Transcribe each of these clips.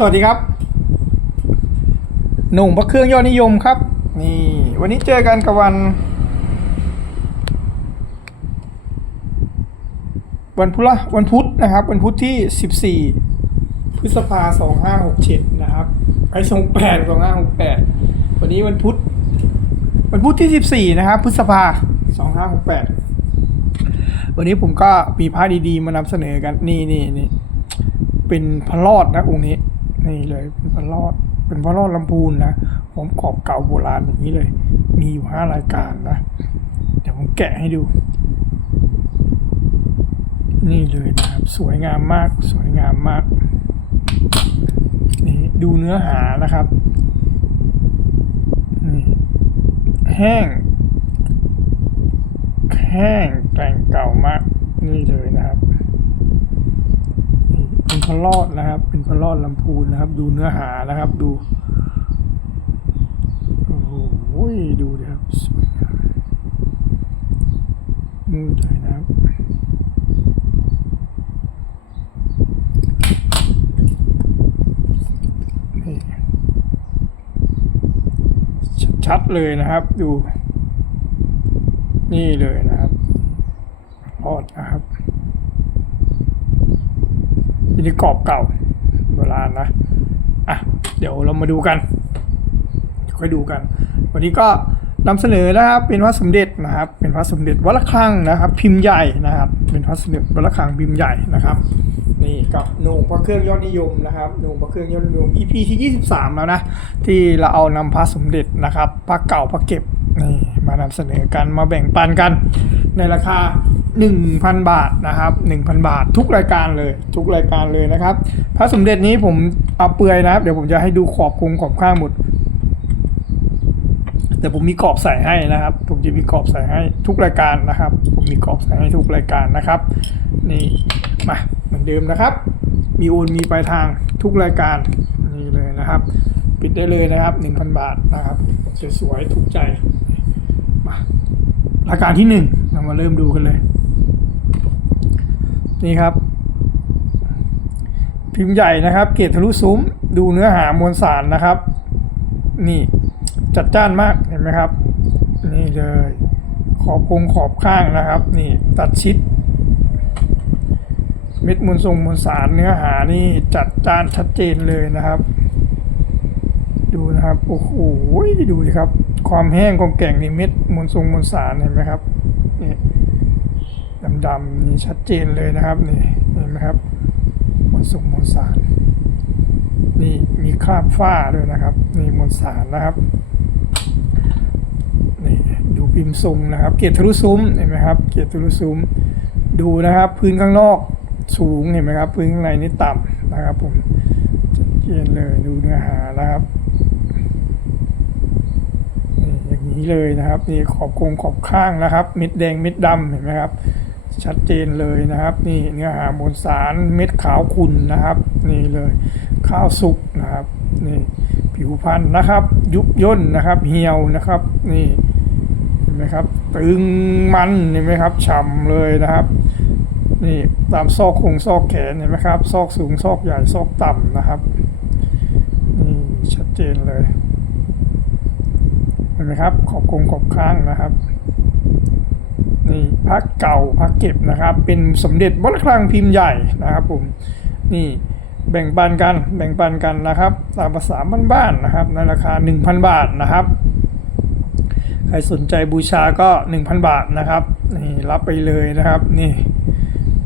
สวัสดีครับ หนุ่มพระเครื่องยอดนิยมครับ นี่ วันนี้เจอกันกับวัน วันพุธวันพุธนะครับ วันพุธที่ 14 พฤษภา2567นะครับไอ้28 2568วันนี้วันพุธวันพุธที่ 14 นะครับ พฤษภา2568วันนี้ผมก็มีผ้าดีๆมานำเสนอกันนี่นี่นี่เป็นพระรอดนะองค์นี้ นี่เลยเป็นพระรอดเป็นพระรอดลำพูนนะผมกรอบเก่าโบราณอย่างนี้เลย มีอยู่ห้ารายการนะ เดี๋ยวผมแกะให้ดู นี่เลยนะครับ สวยงามมาก สวยงามมาก นี่ดูเนื้อหานะครับ นี่แห้ง แห้งแกร่งเก่ามาก นี่เลยนะครับ พระรอดนะครับ เป็นพระรอดลำพูนนะครับ ดูเนื้อหานะครับดูโอ้โหดูดิครับสวยงามนี่เลยนะครับนี่ชัดๆเลยนะครับ ดู นี่เลยนะครับรอดนะครับ ยินดีกรอบเก่าโบราณนะ อะ เดี๋ยวเรามาดูกัน ค่อยดูกัน วันนี้ก็นำเสนอนะครับเป็นพระสมเด็จนะครับ เป็นพระสมเด็จวัดระฆังนะครับ พิมพ์ใหญ่นะครับ เป็นพระสมเด็จวัดระฆังพิมพ์ใหญ่นะครับ นี่กับหนุ่มพระเครื่องยอดนิยมนะครับหนุ่มพระเครื่องยอดนิยม EP ที่ 23 แล้วนะที่เราเอานำพระสมเด็จนะครับพระเก่าพระเก็บนี่มานำเสนอกันมาแบ่งปันกันในราคา 1,000 บาทนะครับ 1,000 บาททุกรายการเลย ทุกรายการเลยนะครับ พระสมเด็จนี้ผมเอาเปลือยนะครับ เดี๋ยวผมจะให้ดูขอบคงขอบข้างหมด แต่ผมมีกรอบใส่ให้นะครับ ผมจะมีกรอบใส่ให้ทุกรายการนะครับ ผมมีกรอบใส่ให้ทุกรายการนะครับ นี่มาเหมือนเดิมนะครับ มีโอนมีปลายทางทุกรายการนี่เลยนะครับ ปิดได้เลยนะครับ 1,000 บาทนะครับสวยๆถูกใจมารายการที่หนึ่งเรามาเริ่มดูกันเลย นี่ครับ พิมพ์ใหญ่นะครับ เกตทะลุซุ้ม ดูเนื้อหามวลสารนะครับ นี่จัดจ้านมากเห็นไหมครับ นี่เลย ขอบคงขอบข้างนะครับ นี่ตัดชิด เม็ดมวลทรงมวลสารเนื้อหานี่จัดจ้านชัดเจนเลยนะครับ ดูนะครับโอ้โหดูดิครับ ความแห้งความแก่งนี่เม็ดมวลทรงมวลสารเห็นไหมครับนี่ ดำๆนี่ชัดเจนเลยนะครับนี่เห็นไหมครับมวลทรงมวลสารนี่มีคราบฝ้าด้วยนะครับนี่มวลสารนะครับนี่ดูพิมพ์ทรงนะครับ เกียรติทะลุซุ้มเห็นไหมครับ เกียรติทะลุซุ้มดูนะครับ พื้นข้างนอกสูงเห็นไหมครับ พื้นข้างในนี่ต่ำนะครับผมชัดเจนเลยดูเนื้อหานะครับนี่อย่างนี้เลยนะครับนี่ขอบโครงขอบข้างนะครับเม็ดแดงเม็ดดำเห็นไหมครับ ชัดเจนเลยนะครับ นี่เนื้อหามวลสารเม็ดขาวขุ่นนะครับ นี่เลยข้าวสุกนะครับนี่ผิวพรรณนะครับ ยุบย่นนะครับเหี่ยวนะครับนี่เห็นไหมครับตึงมันเห็นไหมครับฉ่ำเลยนะครับนี่ตามซอกคงซอกแขนเห็นไหมครับซอกสูงซอกใหญ่ซอกต่ำนะครับนี่ชัดเจนเลยเห็นไหมครับขอบคงขอบข้างนะครับ นี่พักเก่าพักเก็บนะครับ เป็นสมเด็จวัดคลังพิมพ์ใหญ่นะครับผมนี่แบ่งปันกันแบ่งปันกันนะครับ ตามภาษาบ้านๆนะครับ ในราคา 1,000 บาทนะครับ ใครสนใจบูชาก็ 1,000 บาทนะครับนี่รับไปเลยนะครับนี่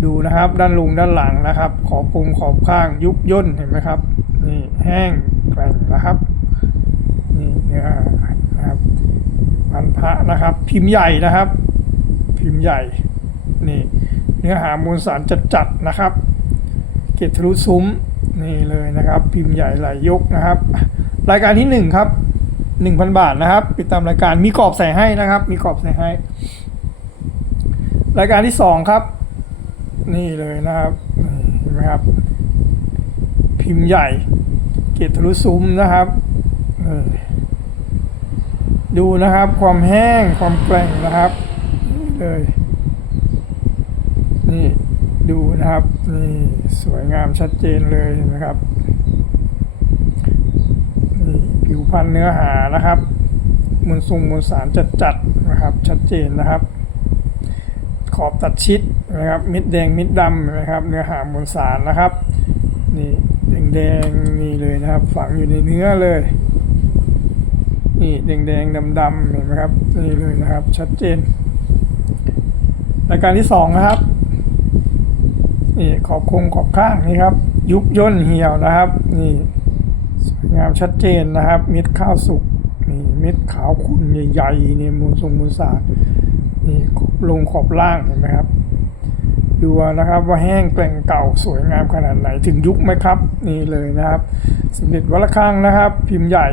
ดูนะครับด้านลุงด้านหลังนะครับ ขอบคงขอบข้างยุบย่นเห็นไหมครับนี่แห้งแกร่งนะครับนี่เนื้อนะครับพันพระนะครับ พิมพ์ใหญ่นะครับ พิมพ์ใหญ่นี่เนื้อหามวลสารจัดๆนะครับเกตทะลุซุ้มนี่เลยนะครับ พิมพ์ใหญ่ไหลายยกนะครับ รายการที่หนึ่งครับหนึ่งพันบาทนะครับติดตามรายการมีกรอบใส่ให้นะครับ มีกรอบใส่ให้ รายการที่สองครับ นี่เลยนะครับเห็นไหมครับ พิมพ์ใหญ่ เกตทะลุซุ้มนะครับเออดูนะครับความแห้งความแกร่งนะครับ เลย นี่ดูนะครับนี่สวยงามชัดเจนเลยนไหมครับนี่ผิวพรรณเนื้อหานะครับมวลทรงมวลสารจัดจัดนะครับ ชัดเจนนะครับ ขอบตัดชิดนะครับ มิดแดงมิดดำนะครับ เนื้อหามวลสารนะครับนี่แดงๆนี่เลยนะครับ ฝังอยู่ในเนื้อเลยนี่แดงๆดำๆเห็นไหมครับนี่เลยนะครับ ชัดเจน รายการที่สองนะครับนี่ขอบโคงขอบข้างนี่ครับ ยุบย่นเหี่ยวนะครับ นี่สวยงามชัดเจนนะครับเม็ดข้าวสุกนี่เม็ดขาวขุ่นใหญ่ๆนี่มูลทรงมูลสารนี่ลงขอบล่างเห็นไหมครับ ดูนะครับว่าแห้งแกร่งเก่าสวยงามขนาดไหนถึงยุคไหมครับ นี่เลยนะครับสมเด็จวัดระฆังนะครับ พิมพ์ใหญ่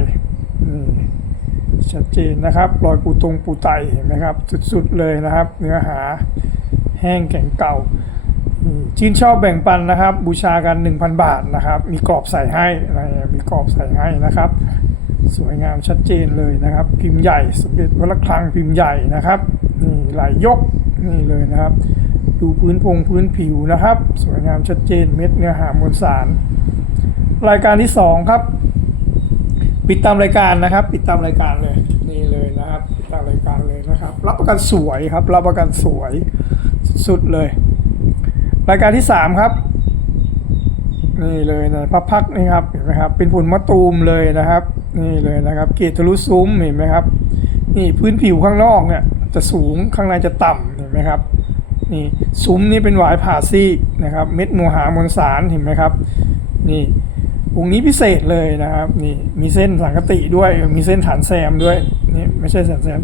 ชัดเจนนะครับรอยปูตรงปูไตเห็นไหมครับ สุดๆเลยนะครับ เนื้อหาแห้งแข็งเก่าชื่นชอบแบ่งปันนะครับ บูชากัน 1,000 บาทนะครับ มีกรอบใส่ให้มีกรอบใส่ให้นะครับ สวยงามชัดเจนเลยนะครับ พิมพ์ใหญ่สมเด็จวัดระฆังพิมพ์ใหญ่นะครับนี่ไหลายยกนี่เลยนะครับ ดูพื้นพงพื้นผิวนะครับ สวยงามชัดเจนเม็ดเนื้อหามวลสาร รายการที่สองครับ ปิดตามรายการนะครับ ปิดตามรายการเลยนี่เลยนะครับปิดตามรายการเลยนะครับ รับประกันสวยครับ รับประกันสวยสุดเลย รายการที่สามครับนี่เลยนะพับพักนี่ครับเห็นไหมครับเป็นผลมะตูมเลยนะครับ นี่เลยนะครับ เกตทะลุซุ้มเห็นไหมครับ นี่พื้นผิวข้างนอกเนี่ยจะสูงข้างในจะต่ำเห็นไหมครับนี่ซุ้มนี่เป็นหวายผ่าซีกนะครับ เม็ดโมหามวลสารเห็นไหมครับ นี่ องค์นี้พิเศษเลยนะครับนี่มีเส้นสังกติด้วยมีเส้นฐานแซมด้วยนี่ไม่ใช่ฐานแซม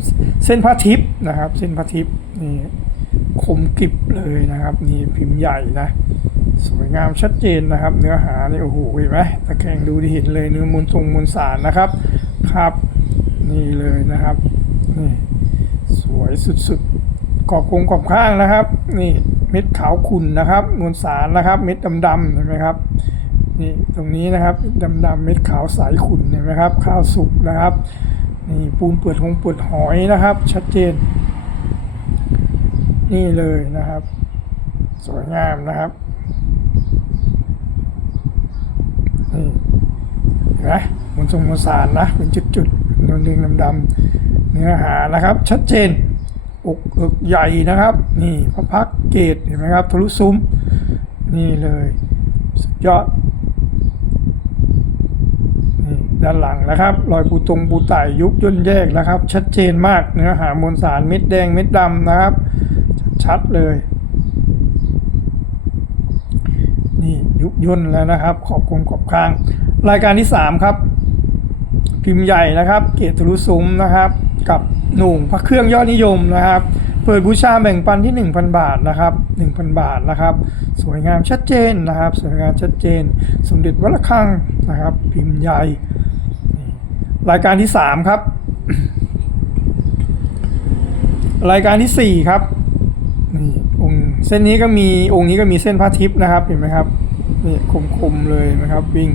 เส้นพระทิพย์นะครับ เส้นพระทิพย์นี่คมกริบเลยนะครับนี่พิมพ์ใหญ่นะสวยงามชัดเจนนะครับ เนื้อหานี่โอ้โหเห็นไหมตะแคงดูที่เห็นเลยเนื้อมูลทรงมูลสารนะครับครับ นี่เลยนะครับนี่สวยสุดๆขอบโครงขอบข้างนะครับ นี่เม็ดขาวขุ่นนะครับมวลสารนะครับ เม็ดดำๆเห็นไหมครับ นี่ตรงนี้นะครับดำๆเม็ดขาวใสขุ่นเห็นไหมครับ ข้าวสุกนะครับนี่ปูนเปลือกหงเปลือกหอยนะครับ ชัดเจน นี่เลยนะครับ สวยงามนะครับนี่เห็นไหมมนทรงมวลสารนะเป็นจุดๆนวลเรียงดำๆเนื้อหานะครับ ชัดเจนอกเอกใหญ่นะครับ นี่พระพักเกตเห็นไหมครับทะลุซุ้มนี่เลย สุดยอด นี่ ด้านหลังนะครับรอยปูตรงปูไต่ยุบย่นแยกนะครับ ชัดเจนมากเนื้อหามวลสารเม็ดแดงเม็ดดำนะครับ ชัดเลย นี่ยุบย่นแล้วนะครับ ขอบคงขอบข้าง รายการที่ 3 ครับ พิมพ์ใหญ่นะครับ เกตทะลุซุ้มนะครับ กับหนุ่งพระเครื่องยอดนิยมนะครับเปิดบูชาแบ่งปันที่ 1,000 บาทนะครับ 1,000 บาทนะครับ สวยงามชัดเจนนะครับ สวยงามชัดเจน สมเด็จวัดระฆังนะครับ พิมพ์ใหญ่ รายการที่3ครับ รายการที่4ครับนี่องค์เส้นนี้ก็มีองค์นี้ก็มีเส้นพระทิพย์นะครับเห็นไหมครับนี่คมๆเลยนะครับ วิ่ง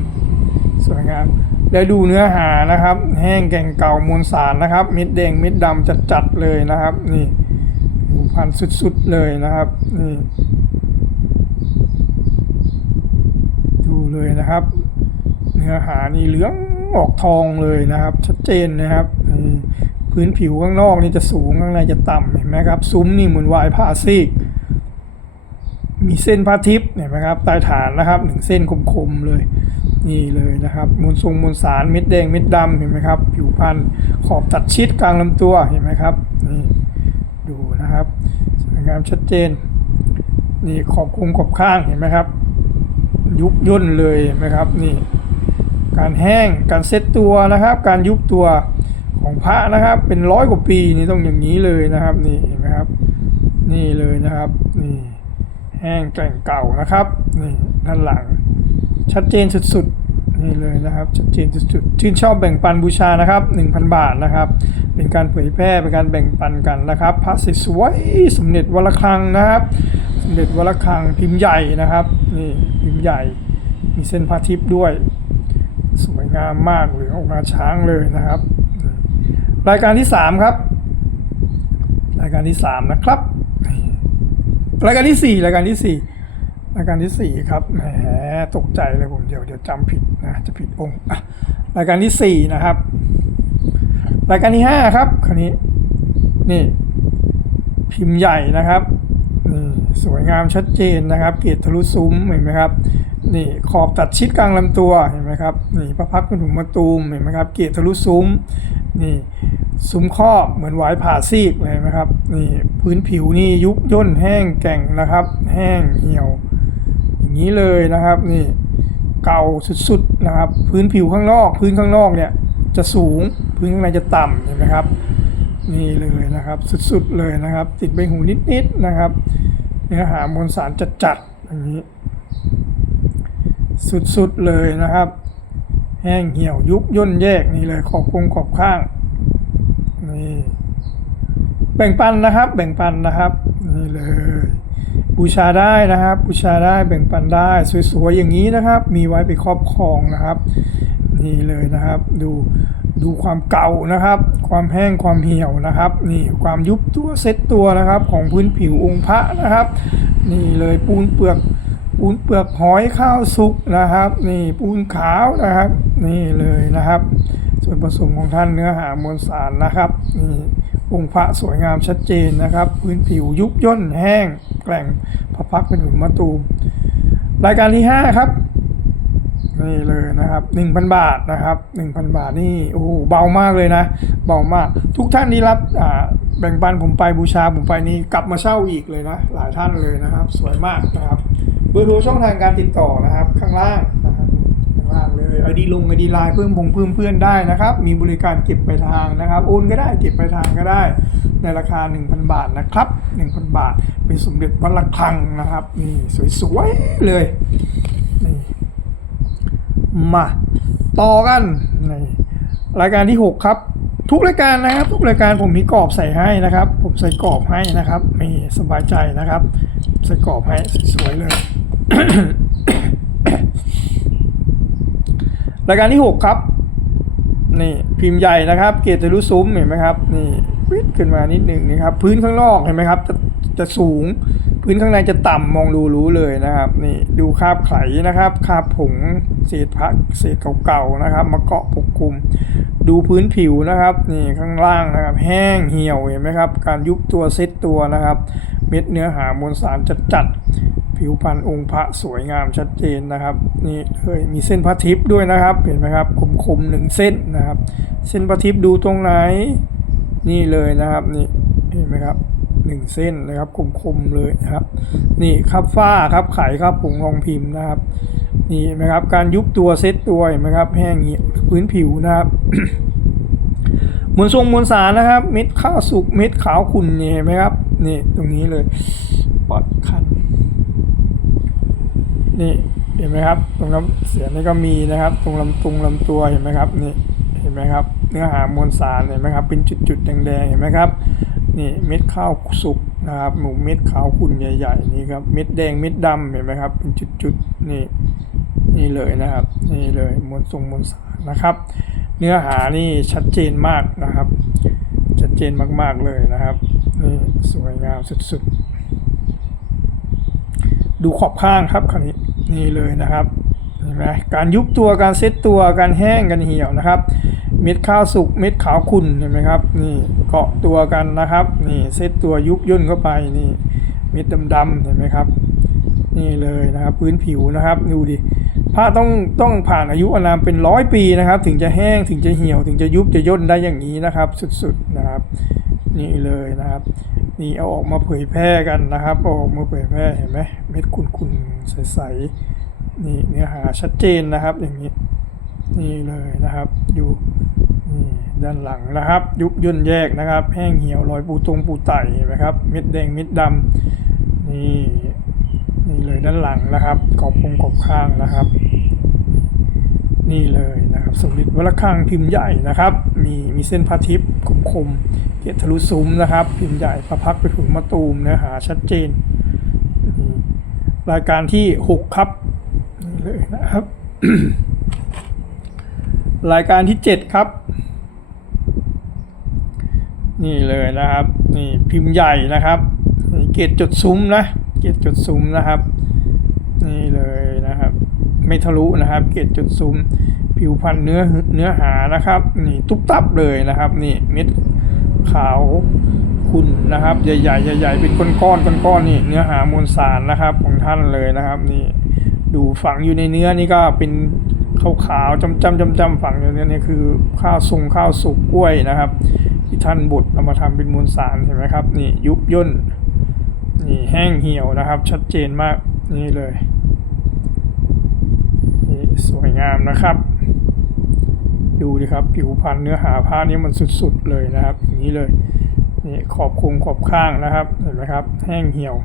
สวยงามแล้วดูเนื้อหานะครับ แห้งแก่งเก่ามวลสารนะครับเม็ดแดงเม็ดดำจัดๆเลยนะครับ นี่ดูพันสุดๆเลยนะครับนี่ดูเลยนะครับ เนื้อหานี่เหลือง ออกทองเลยนะครับ ชัดเจนนะครับ พื้นผิวข้างนอกนี่จะสูงข้างในจะต่ำเห็นไหมครับ ซุ้มนี่เหมือนวายผ่าซีก มีเส้นพระทิพย์เห็นไหมครับใต้ฐานนะครับหนึ่งเส้นคมๆเลยนี่เลยนะครับมวลทรงมวลสารเม็ดแดงเม็ดดำเห็นไหมครับ ผิวพันธุ์ขอบตัดชิดกลางลำตัวเห็นไหมครับนี่ดูนะครับสวยงามชัดเจน นี่ขอบคุงขอบข้างเห็นไหมครับ ยุบย่นเลยเห็นไหมครับนี่ การแห้ง การเซ็ตตัวนะครับ การยุบตัวของพระนะครับ เป็นร้อยกว่าปีนี่ต้องอย่างนี้เลยนะครับนี่เห็นไหมครับ นี่เลยนะครับนี่แห้งแก่งเก่านะครับนี่ด้านหลัง ชัดเจนสุดๆนี่เลยนะครับชัดเจนสุดๆชื่นชอบแบ่งปันบูชานะครับ 1,000 บาทนะครับ เป็นการเผยแพร่เป็นการแบ่งปันกันนะครับ พระสวยสมเด็จวัดระฆังนะครับ สมเด็จวัดระฆังพิมพ์ใหญ่นะครับนี่พิมพ์ใหญ่มีเส้นพระทิพย์ด้วย สวยงามมากเลยออกมาช้างเลยนะครับ รายการที่ 3 ครับ รายการที่ 3 นะครับ รายการที่ 4 รายการที่รายการที่สี่ครับแหมตกใจเลยผมเดี๋ยวเดี๋ยวจำผิดนะจะผิดองค์อะรายการที่สี่นะครับ รายการที่ห้าครับคราวนี้นี่พิมพ์ใหญ่นะครับนี่สวยงามชัดเจนนะครับ เกรดทะลุซุ้มเห็นไหมครับ นี่ขอบตัดชิดกลางลำตัวเห็นไหมครับนี่พระพักเป็นถุงมะตูมเห็นไหมครับเกรดทะลุซุ้มนี่ซุ้มครอบเหมือนหวายผ่าซีกเลยนไหมครับนี่พื้นผิวนี่ยุบย่นแห้งแก่งนะครับ แห้งเหี่ยว อย่างนี้เลยนะครับนี่เก่าสุดๆนะครับ พื้นผิวข้างนอก พื้นข้างนอกเนี่ยจะสูงพื้นข้างในจะต่ำเห็นไหมครับนี่เลยนะครับสุดๆเลยนะครับ ติดใบหูนิดๆนะครับ เนื้อหามวลสารจัดๆอย่างนี้ สุดๆเลยนะครับ แห้งเหี่ยวยุบย่นแยกนี่เลยขอบกงขอบข้างนี่แบ่งปันนะครับ แบ่งปันนะครับนี่เลย บูชาได้นะครับ บูชาได้แบ่งปันได้ สวยๆอย่างนี้นะครับ มีไว้ไปครอบครองนะครับ นี่เลยนะครับ ดูดูความเก่านะครับ ความแห้งความเหี่ยวนะครับ นี่ความยุบตัวเซตตัวนะครับ ของพื้นผิวองค์พระนะครับ นี่เลยปูนเปลือก ปูนเปลือกหอยข้าวสุกนะครับ นี่ปูนขาวนะครับ นี่เลยนะครับ ส่วนผสมของท่านเนื้อหามวลสารนะครับนี่องค์พระสวยงามชัดเจนนะครับ พื้นผิวยุบย่นแห้ง แกร่งพระพักเป็นหุ่นมะตูม รายการที่ 5 ครับ นี่เลยนะครับ 1,000 บาทนะครับ 1,000 บาทนี่โอ้โหเบามากเลยนะ เบามาก ทุกท่านที่รับอ่าแบ่งปันผมไปบูชาผมไปนี่กลับมาเช่าอีกเลยนะ หลายท่านเลยนะครับ สวยมากนะครับ เบอร์โทรช่องทางการติดต่อนะครับ ข้างล่างนะครับข้างล่างเลยไอดีลงไอดีไลน์เพิ่มพงเพิ่มเพื่อนได้นะครับ มีบริการเก็บไปลายทางนะครับโอนก็ได้เก็บไปลายทางก็ได้ ในราคา 1,000 บาทนะครับ 1,000 บาท เป็นสมเด็จวัดระฆังนะครับนี่สวยๆเลยนี่มาต่อกันในรายการที่ 6 ครับ ทุกรายการนะครับ ทุกรายการผมมีกรอบใส่ให้นะครับ ผมใส่กรอบให้นะครับมีสบายใจนะครับ ใส่กรอบให้สวยๆเลย รายการที่ 6 ครับ นี่พิมพ์ใหญ่นะครับ เกรดทะลุซุ้มเห็นไหมครับ นี่วิดขึ้นมานิดหนึ่งนะครับ พื้นข้างนอกเห็นไหมครับ จะจะสูง พื้นข้างในจะต่ำมองดูรู้เลยนะครับ นี่ดูคราบไขนะครับคราบผงเศษพักเศษเก่าๆนะครับ มาเกาะปกคลุม ดูพื้นผิวนะครับ นี่ข้างล่างนะครับ แห้งเหี่ยวเห็นไหมครับ การยุบตัวเซตตัวนะครับ เม็ดเนื้อหามวลสารจัดจัดผิวพรรณองค์พระสวยงามชัดเจนนะครับ นี่เลยมีเส้นพระทิพย์ด้วยนะครับ เห็นไหมครับคมๆหนึ่งเส้นนะครับ เส้นพระทิพย์ดูตรงไหน นี่เลยนะครับนี่เห็นไหมครับ หนึ่งเส้นนะครับคมๆเลยนะครับ นี่ครับฝ้าครับไขครับผงรองพิมพ์นะครับ นี่นไหมครับการยุบตัวเซตตัวเห็นไหมครับแห้งเหี่ยพื้นผิวนะครับมวลทรงมวลสารนะครับ เม็ดข้าวสุกเม็ดขาวขุ่นนี่เห็นไหมครับนี่ตรงนี้เลยปอดคันนี่เห็นไหมครับ ตรงน้ำเสียงนี่ก็มีนะครับ ตรงลำตรงลำตัวเห็นไหมครับนี่เห็นไหมครับ เนื้อหามวลสารเห็นไหมครับ เป็นจุดๆแดงๆเห็นไหมครับ นี่เม็ดข้าวสุกนะครับหมูเม็ดขาวขุ่นใหญ่ๆนี่ครับเม็ดแดงเม็ดดำเห็นไหมครับเป็นจุดๆนี่นี่เลยนะครับ นี่เลยมวลทรงมวลสารนะครับ เนื้อหานี่ชัดเจนมากนะครับ ชัดเจนมากๆเลยนะครับนี่สวยงามสุดๆ ดูขอบข้างครับคราวนี้นี่เลยนะครับเห็นไหมการยุบตัวการเซตตัวการแห้งกันเหี่ยวนะครับ เม็ดข้าวสุกเม็ดขาวขุ่นเห็นไหมครับนี่เกาะตัวกันนะครับนี่เซตตัวยุบย่นเข้าไปนี่เม็ดดำๆเห็นไหมครับ นี่เลยนะครับพื้นผิวนะครับดูดิผ้าต้องต้องผ่านอายุอานามเป็นร้อยปีนะครับ ถึงจะแห้งถึงจะเหี่ยว ถึงจะยุบจะย่นได้อย่างนี้นะครับ สุดๆนะครับ นี่เลยนะครับนี่เอาออกมาเผยแพร่กันนะครับอออกมาเผยแพร่เห็นไหมเม็ดขุ่นๆใสๆนี่เนื้อหาชัดเจนนะครับอย่างนี้ นี่เลยนะครับ อยู่นี่ด้านหลังนะครับ ยุบย่นแยกนะครับ แห้งเหี่ยวรอยปูตรงปูไตเห็นไหมครับเม็ดแดงเม็ดดำนี่นี่เลยด้านหลังนะครับ ขอบคงขอบข้างนะครับ นี่เลยนะครับสมเด็จวัดระฆังพิมพ์ใหญ่นะครับ มีมีเส้นพระทิพย์คมๆเกล็ดทะลุซุ้มนะครับ พิมพ์ใหญ่พระพักตร์ไปถุงมะตูมเนื้อหาชัดเจน รายการที่ 6 ครับนี่เลยนะครับ รายการที่ 7 ครับ นี่เลยนะครับ นี่พิมพ์ใหญ่นะครับเกตจดซุ้มนะเกตจดซุ้มนะครับ นี่เลยนะครับ ไม่ทะลุนะครับ เกรดจุดซูมผิวพันธุ์เนื้อเนื้อหานะครับ นี่ตุ๊บตับเลยนะครับ นี่เม็ดขาวขุ่นนะครับ ใหญ่ๆใหญ่ๆเป็นก้อนๆก้อนๆนี่เนื้อหามวลสารนะครับของท่านเลยนะครับ นี่ดูฝังอยู่ในเนื้อนี่ก็เป็น ขาวๆจำจำจำจำฝังอยู่ในนี้นี่คือข้าวสุงข้าวสุกกล้วยนะครับ ที่ท่านบดเอามาทำเป็นมวลสารเห็นไหมครับนี่ยุบย่นนี่แห้งเหี่ยวนะครับ ชัดเจนมากนี่เลยนี่สวยงามนะครับ ดูดิครับผิวพันธุ์เนื้อหาผ้านี้มันสุดๆเลยนะครับอย่างนี้เลยนี่ขอบคุงขอบข้างนะครับเห็นไหมครับ แห้งเหี่ยว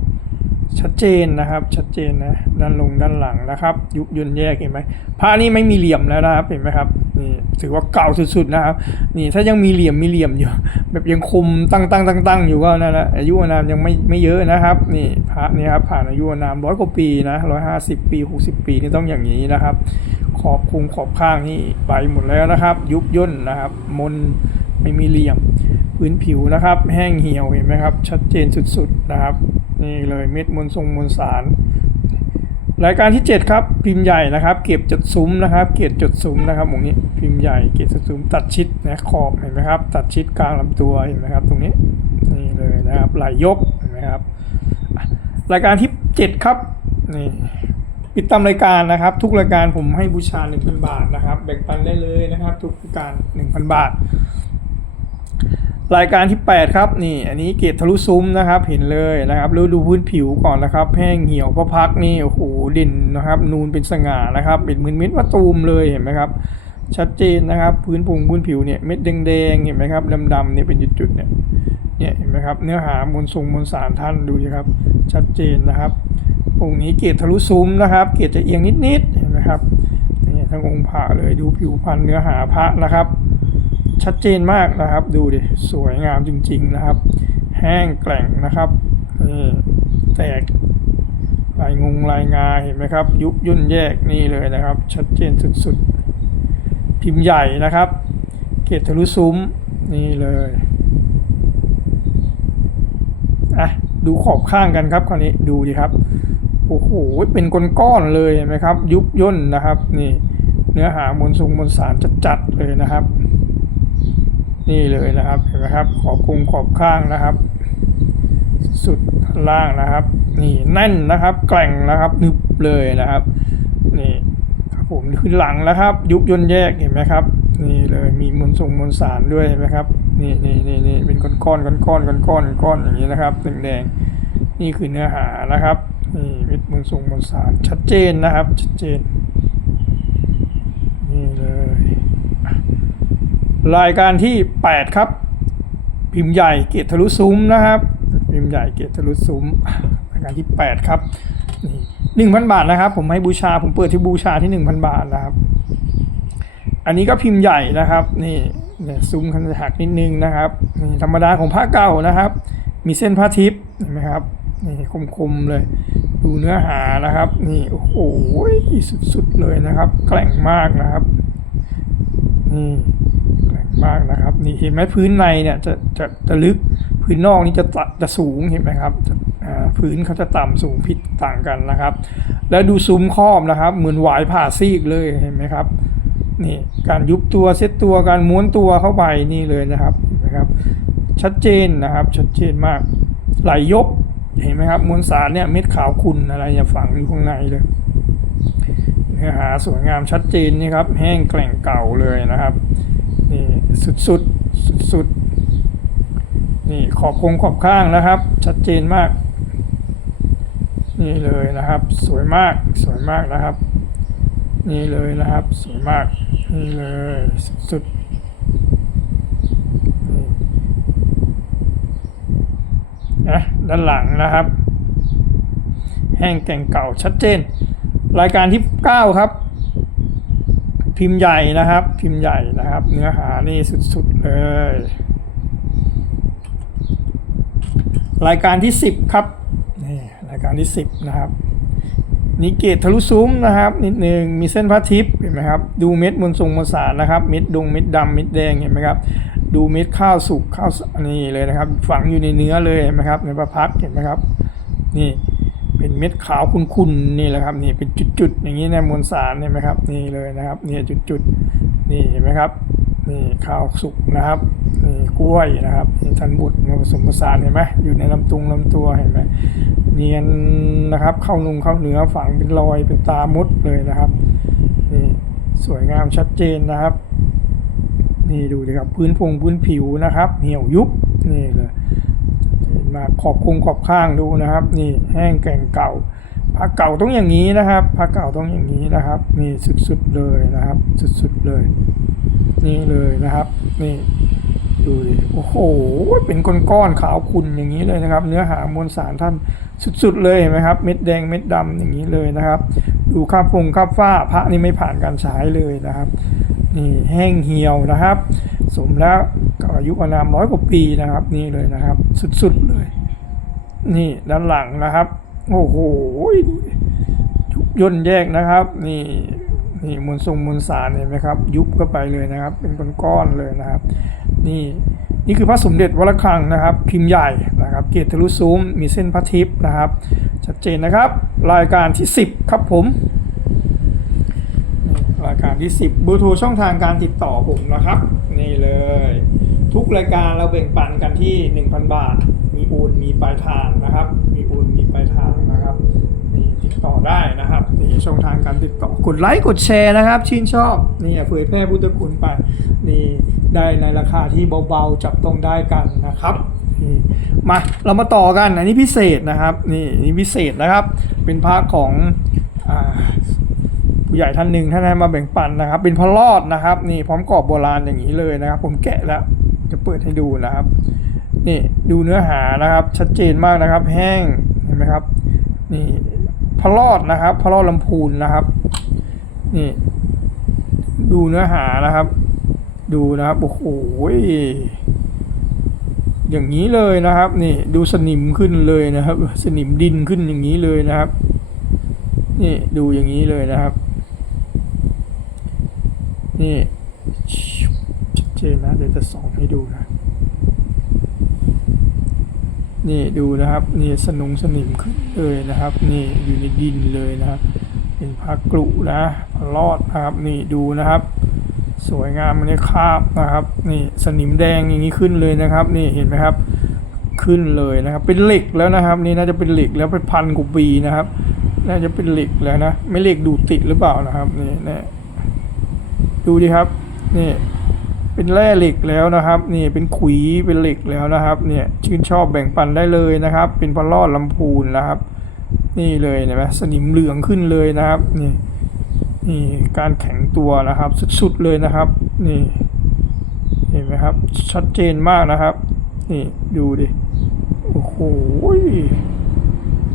ชัดเจนนะครับ ชัดเจนนะ ด้านลงด้านหลังนะครับ ยุบย่นแยกเห็นไหมผ้านี้ไม่มีเหลี่ยมแล้วนะครับ เห็นไหมครับ นี่ถือว่าเก่าสุดๆนะครับ นี่ถ้ายังมีเหลี่ยมมีเหลี่ยมอยู่ แบบยังคมตั้งตั้งตั้งตั้งอยู่ก็นั่นแหละอายุอนามยังไม่ไม่เยอะนะครับ นี่พระนี่ครับผ่านอายุอนามร้อยกว่าปีนะร้อยห้าสิบปีหกสิบปีนี่ต้องอย่างนี้นะครับ ขอบคุมขอบข้างนี่ไปหมดแล้วนะครับ ยุบย่นนะครับ มนไม่มีเหลี่ยมพื้นผิวนะครับ แห้งเหี่ยวเห็นไหมครับ ชัดเจนสุดๆนะครับ นี่เลยเม็ดมวลทรงมวลสารรายการที่ 7 ครับ พิมพ์ใหญ่นะครับ เก็บจุดซุ้มนะครับ เก็บจุดซุ้มนะครับตรงนี้พิมพ์ใหญ่เก็บจุดซุ้มตัดชิดนะขอบเห็นไหมครับ ตัดชิดกลางลำตัวเห็นไหมครับ ตรงนี้นี่เลยนะครับไหลยกเห็นไหมครับรายการที่ 7 ครับนี่ปิดตามรายการนะครับ ทุกรายการผมให้บูชา 1,000 บาทนะครับ แบ่งปันได้เลยนะครับ ทุกรายการ 1,000 บาท รายการที่ 8 ครับนี่ อันนี้เกรดทะลุซุ้มนะครับ เห็นเลยนะครับแล้วดูพื้นผิวก่อนนะครับแห้งเหี่ยวพระพักนี่โอ้โหเด่นนะครับ นูนเป็นสง่านะครับเป็นเหมือนเม็ดมะตูมเลยเห็นไหมครับ ชัดเจนนะครับ พื้นผงพื้นผิวเนี่ยเม็ดแดงๆเห็นไหมครับดำๆเนี่ยเป็นจุดๆเนี่ยเนี่ยเห็นไหมครับเนื้อหามวลทรงมวลสารท่านดูสิครับชัดเจนนะครับองค์นี้เกรดทะลุซุ้มนะครับ เกรดจะเอียงนิดๆเห็นไหมครับนี่ทั้งองค์พระเลยดูผิวพรรณเนื้อหาพระนะครับ ชัดเจนมากนะครับ ดูดิ สวยงามจริง ๆนะครับ แห้งแกร่งนะครับนี่แตกลายงงลายงาเห็นไหมครับ ยุบย่นแยกนี่เลยนะครับ ชัดเจนสุดๆ พิมพ์ใหญ่นะครับ เกตทะลุซุ้มนี่เลยอะดูขอบข้างกันครับคราวนี้ดูดิครับโอ้โหเป็นก้อนๆเลยเห็นไหมครับ ยุบย่นนะครับ นี่ เนื้อหามวลทรงมวลสารจัดๆเลยนะครับ นี่เลยนะครับเห็นไหมครับขอบคุมขอบข้างนะครับ สุดล่างนะครับ นี่แน่นนะครับ แกร่งนะครับนึบเลยนะครับ นี่ครับผมขึ้นหลังแล้วครับ ยุบย่นแยกเห็นไหมครับ นี่เลยมีมวลทรงมวลสารด้วยเห็นไหมครับนี่นี่นี่นี่เป็นก้อนก้อนก้อนก้อนก้อนก้อนก้อนอย่างนี้นะครับแดงๆนี่คือเนื้อหานะครับนี่เม็ดมวลทรงมวลสารชัดเจนนะครับชัดเจนเลย รายการที่ 8 ครับ พิมพ์ใหญ่เกียรตทะลุซุ้มนะครับ พิมพ์ใหญ่เกียรตทะลุซุ้มรายการที่ 8 ครับนี่หนึ่งพันบาทนะครับ ผมให้บูชาผมเปิดที่บูชาที่1,000บาทนะครับ อันนี้ก็พิมพ์ใหญ่นะครับ นี่เนี่ยซุ้มคันหักนิดนึงนะครับนี่ธรรมดาของผ้าเก่านะครับ มีเส้นผ้าทิพย์เห็นไหมครับนี่คมๆเลย ดูเนื้อหานะครับ นี่โอ้โหสุดๆเลยนะครับ แกร่งมากนะครับนี่ มากนะครับ นี่เห็นไหมพื้นในเนี่ยจะจะจะลึกพื้นนอกนี่จะตะจะสูงเห็นไหมครับพื้นเขาจะต่ำสูงผิดต่างกันนะครับ แล้วดูซุ้มครอบนะครับ เหมือนหวายผ่าซีกเลยเห็นไหมครับนี่การยุบตัวเซตตัวการม้วนตัวเข้าไปนี่เลยนะครับเห็นไหมครับชัดเจนนะครับชัดเจนมากไหลยกเห็นไหมครับมวลสารเนี่ยเม็ดขาวขุ่นอะไรเนี่ยฝังอยู่ข้างในเลยเนื้อหาสวยงามชัดเจนนี่ครับแห้งแกร่งเก่าเลยนะครับ นี่สุดสุดสุดสุดนี่ขอบคงขอบข้างนะครับ ชัดเจนมาก นี่เลยนะครับ สวยมากสวยมากนะครับ นี่เลยนะครับ สวยมาก นี่เลยสุดๆนี่นะด้านหลังนะครับ แห้งแก่งเก่าชัดเจน รายการที่ 9 ครับ พิมพ์ใหญ่นะครับ พิมพ์ใหญ่นะครับ เนื้อหานี่สุดๆเลย รายการที่ 10 ครับนี่รายการที่ 10 นะครับนี่เกตทะลุซุ้มนะครับ นิดนึงมีเส้นพระทิพย์เห็นไหมครับ ดูเม็ดมวลทรงมวลสารนะครับ เม็ดดงเม็ดดำเม็ดแดงเห็นไหมครับ ดูเม็ดข้าวสุกข้าวนี่เลยนะครับ ฝังอยู่ในเนื้อเลยเห็นไหมครับในประพัดเห็นไหมครับ นี่ เป็นเม็ดขาวขุ่นๆนี่แหละครับนี่เป็นจุดๆอย่างนี้ในมวลสารเห็นไหมครับนี่เลยนะครับนี่จุดๆนี่เห็นไหมครับนี่ข้าวสุกนะครับนี่กล้วยนะครับนี่ทันบุตรมาผสมผสานเห็นไหมอยู่ในลำตุงลำตัวเห็นไหมเนียนนะครับเข้านุ่งเข้าเนื้อฝังเป็นรอยเป็นตามุดเลยนะครับนี่สวยงามชัดเจนนะครับ นี่ดูดิครับพื้นพงพื้นผิวนะครับ เหี่ยวยุบนี่เลย มาขอบคุงขอบข้างดูนะครับ นี่แห้งแก่งเก่าผ้าเก่าต้องอย่างนี้นะครับผ้าเก่าต้องอย่างนี้นะครับ นี่สุดๆเลยนะครับ สุดๆเลย นี่เลยนะครับ นี่ดูดิโอ้โหเป็นก้อนๆขาวขุ่นอย่างนี้เลยนะครับ เนื้อหามวลสารท่านสุดๆเลยเห็นไหมครับ เม็ดแดงเม็ดดำอย่างนี้เลยนะครับ ดูคราบฟงคราบฝ้าพระนี่ไม่ผ่านการฉายเลยนะครับ นี่แห้งเหี่ยวนะครับ สมแล้วก็อายุอานามร้อยกว่าปีนะครับ นี่เลยนะครับ สุดๆเลย นี่ด้านหลังนะครับโอ้โหยุบย่นแยกนะครับ นี่นี่มวลทรงมวลสารเห็นไหมครับ ยุบเข้าไปเลยนะครับ เป็นก้อนๆเลยนะครับ นี่นี่คือพระสมเด็จวรคังนะครับ พิมพ์ใหญ่นะครับ เกตทะลุซุ้มมีเส้นพระทิพย์นะครับ ชัดเจนนะครับ รายการที่ 10 ครับผม รายการที่ 10บอร์โทรช่องทางการติดต่อผมนะครับ นี่เลย ทุกรายการเราแบ่งปันกันที่ 1,000 บาท มีโอนมีปลายทางนะครับ มีโอนมีปลายทางนะครับนี่ติดต่อได้นะครับนี่ช่องทางการติดต่อกดไลค์กดแชร์นะครับ ชื่นชอบนี่เผยแพร่พุทธคุณไปนี่ได้ในราคาที่เบาๆจับต้องได้กันนะครับนี่มาเรามาต่อกันอันนี้พิเศษนะครับนี่นี่พิเศษนะครับ เป็นพระของ ผู้ใหญ่ท่านหนึ่งท่านให้มาแบ่งปันนะครับ เป็นพระรอดนะครับ นี่พร้อมกรอบโบราณอย่างนี้เลยนะครับ ผมแกะแล้วจะเปิดให้ดูนะครับ นี่ดูเนื้อหานะครับ ชัดเจนมากนะครับ แห้งเห็นไหมครับ นี่พระรอดนะครับ พระรอดลำพูนนะครับ นี่ ดูเนื้อหานะครับ ดูนะครับโอ้โหอย่างนี้เลยนะครับ นี่ ดูสนิมขึ้นเลยนะครับ สนิมดินขึ้นอย่างนี้เลยนะครับ นี่ดูอย่างนี้เลยนะครับ นี่ชัด เจนนะเดี๋ยวจะส่องให้ดูนะ นี่ดูนะครับนี่สนุงสนิมขึ้นเลยนะครับ นี่อยู่ในดินเลยนะครับเป็นพระกรุนะพระรอดนะครับนี่ดูนะครับ สวยงามมันนี้คราบนะครับ นี่สนิมแดงอย่างนี้ขึ้นเลยนะครับ นี่เห็นไหมครับขึ้นเลยนะครับ เป็นเหล็กแล้วนะครับ นี่น่าจะเป็นเหล็กแล้วเป็นพันกว่าปีนะครับ น่าจะเป็นเหล็กแล้วนะ ไม่เหล็กดูติดหรือเปล่านะครับ นี่นะดูดิครับ นี่ เป็นแร่เหล็กแล้วนะครับนี่เป็นขุยเป็นเหล็กแล้วนะครับเนี่ยชื่นชอบแบ่งปันได้เลยนะครับ เป็นพระรอดลำพูนนะครับ นี่เลยเห็นไหมสนิมเหลืองขึ้นเลยนะครับนี่นี่การแข็งตัวนะครับสุดๆเลยนะครับนี่เห็นไหมครับชัดเจนมากนะครับ นี่ดูดิโอ้โห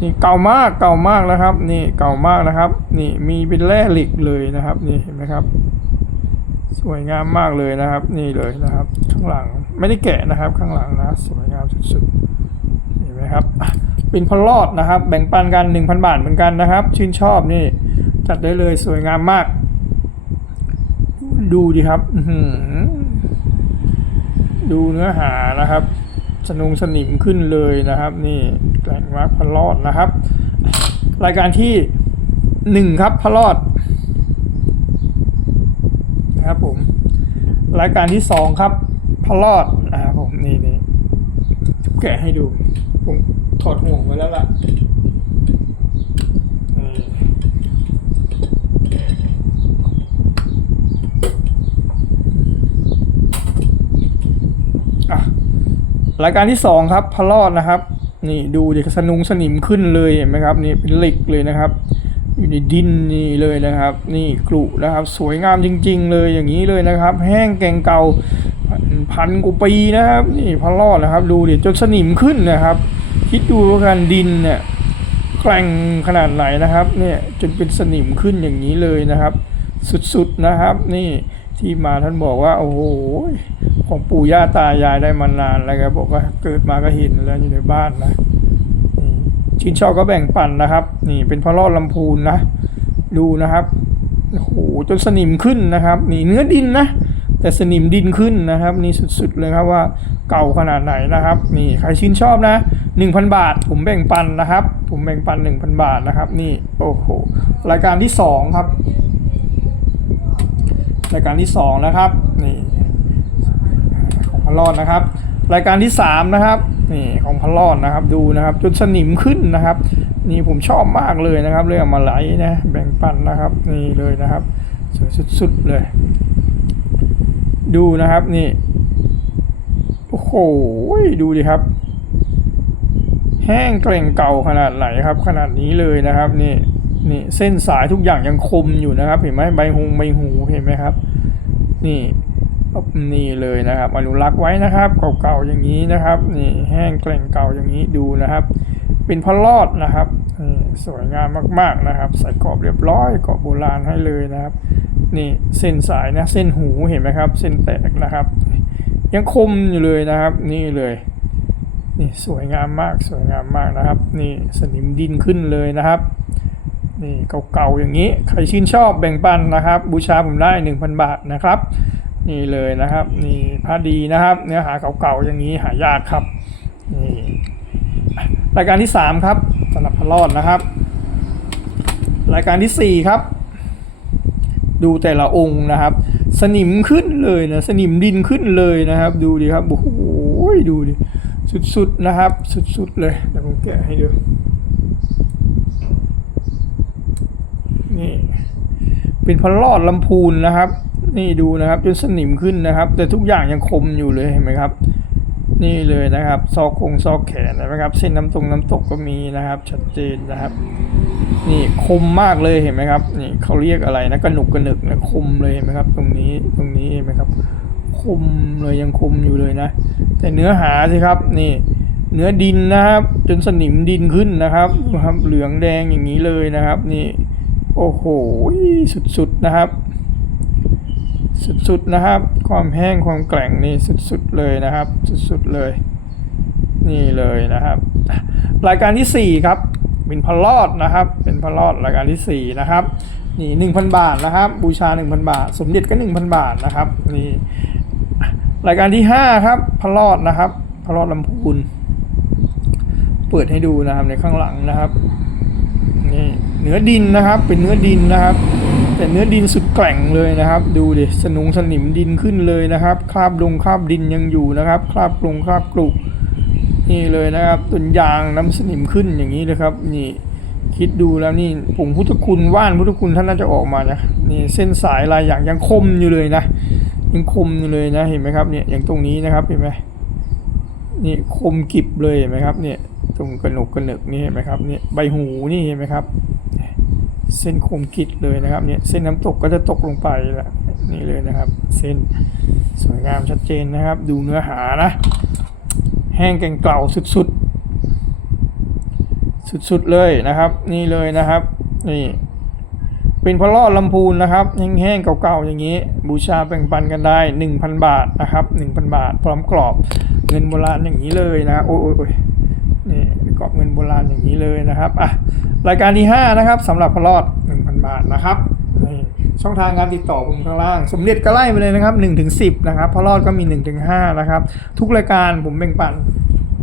นี่เก่ามากเก่ามากนะครับ นี่เก่ามากนะครับ นี่มีเป็นแร่เหล็กเลยนะครับ นี่เห็นไหมครับ สวยงามมากเลยนะครับ นี่เลยนะครับ ข้างหลังไม่ได้แกะนะครับ ข้างหลังนะ สวยงามสุดๆเห็นไหมครับอะเป็นพลอดนะครับ แบ่งปันกัน 1,000 บาทเหมือนกันนะครับ ชื่นชอบนี่ จัดได้เลยสวยงามมาก ดูดิครับดูเนื้อหานะครับ สนุงสนิมขึ้นเลยนะครับ นี่แกล่งมากพลอดนะครับ รายการที่หนึ่งครับพลอด นะครับผม รายการที่สองครับพลอดอ่าผมนี่นี่แกะให้ดู ผมถอดห่วงไว้แล้วล่ะนี่อะรายการที่สองครับพระรอดนะครับ นี่ดูเดิสนุงสนิมขึ้นเลยเห็นไหมครับ นี่เป็นเหล็กเลยนะครับ อยู่ในดินนี่เลยนะครับ นี่กรุนะครับ สวยงามจริง ๆ เลยอย่างนี้เลยนะครับ แห้งแกงเก่าพันกว่าปีนะครับ นี่พระรอดนะครับ ดูดิจนสนิมขึ้นนะครับ คิดดูว่าการดินเนี่ยแกร่งขนาดไหนนะครับ เนี่ยจนเป็นสนิมขึ้นอย่างนี้เลยนะครับ สุดๆนะครับ นี่ที่มาท่านบอกว่าโอ้โหของปู่ย่าตายายได้มานานแล้วครับบอกว่าเกิดมาก็เห็นแล้วอยู่ในบ้านนะ ชื่นชอบก็แบ่งปันนะครับ นี่เป็นพระรอดลำพูนนะ ดูนะครับโอ้โหจนสนิมขึ้นนะครับ นี่เนื้อดินนะ แต่สนิมดินขึ้นนะครับ นี่สุดๆเลยครับว่าเก่าขนาดไหนนะครับ นี่ใครชื่นชอบนะ 1,000 บาท ผมแบ่งปันนะครับ ผมแบ่งปัน 1,000 บาทนะครับ นี่โอ้โหรายการที่สองครับ รายการที่สองนะครับนี่ของพลอดนะครับ รายการที่สามนะครับนี่ของพลอดนะครับดูนะครับจนสนิมขึ้นนะครับ นี่ผมชอบมากเลยนะครับเลยเอามาไหลนะแบ่งปันนะครับนี่เลยนะครับสวยสุดๆเลย ดูนะครับนี่โอ้โหดูดิครับ แห้งเกร่งเก่าขนาดไหนครับ ขนาดนี้เลยนะครับนี่นี่เส้นสายทุกอย่างยังคมอยู่นะครับ เห็นไหมใบหงใบหูเห็นไหมครับ นี่ นี่เลยนะครับ อนุรักษ์ไว้นะครับเก่าๆอย่างนี้นะครับนี่แห้งเกร่งเก่าอย่างนี้ดูนะครับ เป็นพระรอดนะครับนี่สวยงามมากๆนะครับ ใส่กรอบเรียบร้อยกรอบโบราณให้เลยนะครับ นี่เส้นสายนะเส้นหูเห็นไหมครับ เส้นแตกนะครับ ยังคมอยู่เลยนะครับ นี่เลยนี่สวยงามมากสวยงามมากนะครับ นี่สนิมดินขึ้นเลยนะครับนี่เก่าๆอย่างนี้ ใครชื่นชอบแบ่งปันนะครับ บูชาผมได้ 1,000 บาทนะครับ นี่เลยนะครับ นี่ผ้าดีนะครับ เนื้อหาเก่าๆอย่างนี้หายากครับนี่รายการที่ 3 ครับสำหรับพระรอดนะครับ รายการทีสี่ 4 ครับ ดูแต่ละองค์นะครับ สนิมขึ้นเลยนะสนิมดินขึ้นเลยนะครับ ดูดิครับโอ้โหดูดิสุดๆนะครับ สุดๆเลยเดี๋ยวผมแกะให้ดูนี่เป็นพระรอดลำพูนนะครับ นี่ดูนะครับจนสนิมขึ้นนะครับ แต่ทุกอย่างยังคมอยู่เลยเห็นไหมครับ นี่เลยนะครับซอกคงซอกแขนนไหมครับ เส้นน้ำตรงน้ำตกก็มีนะครับ ชัดเจนนะครับ นี่คมมากเลยเห็นไหมครับนี่เขาเรียกอะไรนะกระหนุกกระหนึกนะคมเลยเห็นไหมครับ ตรงนี้ตรงนี้เห็นไหมครับ คมเลยยังคมอยู่เลยนะ แต่เนื้อหาสิครับนี่เนื้อดินนะครับ จนสนิมดินขึ้นนะครับนะครับเหลืองแดงอย่างนี้เลยนะครับ นี่ โอ้โหสุดๆนะครับ สุดๆนะครับ ความแห้งความแกร่งนี่สุดๆเลยนะครับ สุดๆเลย นี่เลยนะครับ รายการที่ 4 ครับเป็นพลอดนะครับ เป็นพลอดรายการที่ 4 นะครับ นี่หนึ่งพันบาทนะครับ บูชา 1,000 บาท สมเด็จก็ 1,000 บาทนะครับนี่รายการที่ 5 ครับพลอดนะครับพลอดลำพูนเปิดให้ดูนะครับในข้างหลังนะครับนี่เนื้อดินนะครับ เป็นเนื้อดินนะครับ แต่เนื้อดินสุดแกร่งเลยนะครับ ดูดิสนุงสนิมดินขึ้นเลยนะครับ คราบลงคราบดินยังอยู่นะครับ คราบกลงคราบกรุนี่เลยนะครับตุนยางน้ำสนิมขึ้นอย่างนี้เลยครับ นี่คิดดูแล้วนี่ผงพุทธคุณว่านพุทธคุณท่านน่าจะออกมานะนี่เส้นสายลายอย่างยังคมอยู่เลยนะยังคมอยู่เลยนะเห็นไหมครับเนี่ยอย่างตรงนี้นะครับเห็นไหมนี่คมกิบเลยเห็นไหมครับเนี่ยตรงกระหนกกระหนึกนี่เห็นไหมครับเนี่ยใบหูนี่เห็นไหมครับ เส้นคมกริดเลยนะครับเนี่ยเส้นน้ำตกก็จะตกลงไปละนี่เลยนะครับ เส้นสวยงามชัดเจนนะครับ ดูเนื้อหานะ แห้งแก่งเก่าสุดๆ สุดๆเลยนะครับ นี่เลยนะครับนี่เป็นพระรอดลำพูนนะครับแห้งๆเก่าๆอย่างนี้ บูชาแบ่งปันกันได้ 1,000 บาทนะครับ 1,000 บาท พร้อมกรอบเงินโบราณอย่างนี้เลยนะโอ้ยอยอย กอบเงินโบราณอย่างนี้เลยนะครับอะรายการที่ 5 นะครับสำหรับพลอด 1,000 บาทนะครับนี่ช่องทางการติดต่อผมข้างล่าง สมเด็จก็ไล่ไปเลยนะครับ1ถึง10นะครับพลอดก็มี1ถึง5นะครับ ทุกรายการผมแบ่งปัน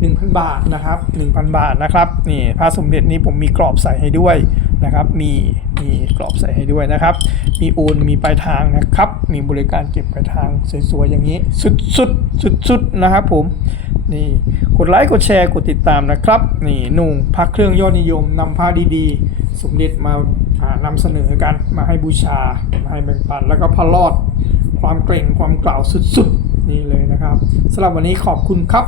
1,000 บาทนะครับ1,000 บาทนะครับนี่พระสมเด็จนี่ผมมีกรอบใส่ให้ด้วยนะครับ มีมีกรอบใส่ให้ด้วยนะครับ มีโอนมีปลายทางนะครับ มีบริการเก็บปลายทางสวยๆอย่างนี้สุดสุดสุดสุดๆนะครับผมนี่กดไลค์กดแชร์กดติดตามนะครับนี่นุ่งพักเครื่องยอดนิยมนำผ้าดีๆ สมเด็จมาานำเสนอกันมาให้บูชามาให้แบ่งปัน แล้วก็พระรอดความเกร่งความกล่าวสุดๆนี่เลยนะครับสำหรับวันนี้ขอบคุณครับ